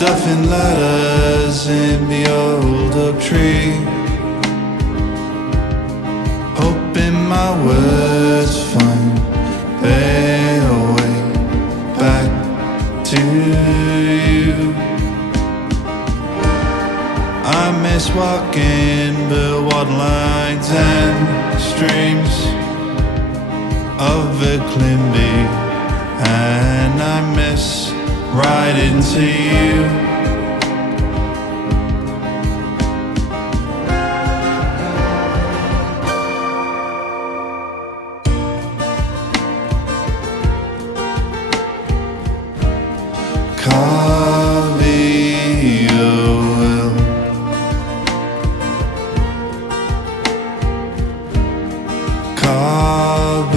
stuffing letters in the old oak tree, hoping my words find their way back to you. I miss walking the water lines and streams of the Climby, and I miss riding to you. Cofio Wil, Cofio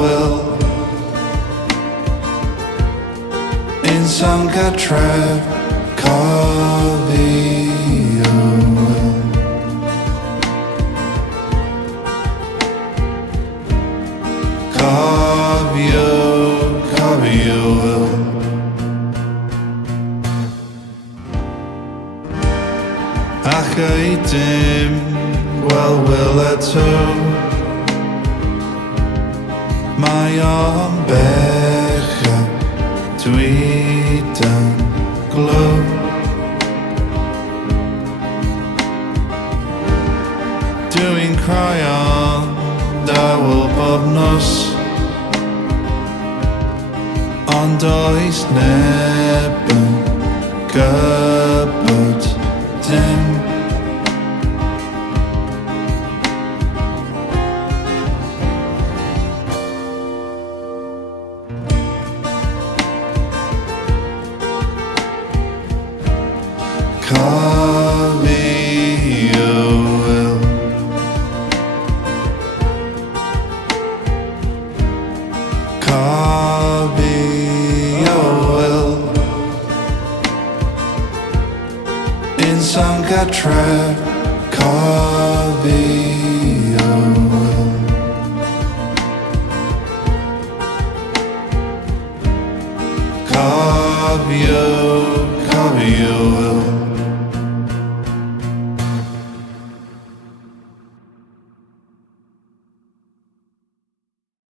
Wil, in some trap. Cofio Wil, Cofio Wil. Ach ei dim wel wil eto, mae o'n bechod dwi dan glow. Dwi'n cry on dawel bob nos, ond oes neb yn gwybod dim. Cofio Wil, Cofio Wil, in some trap. Cofio Wil, Cofio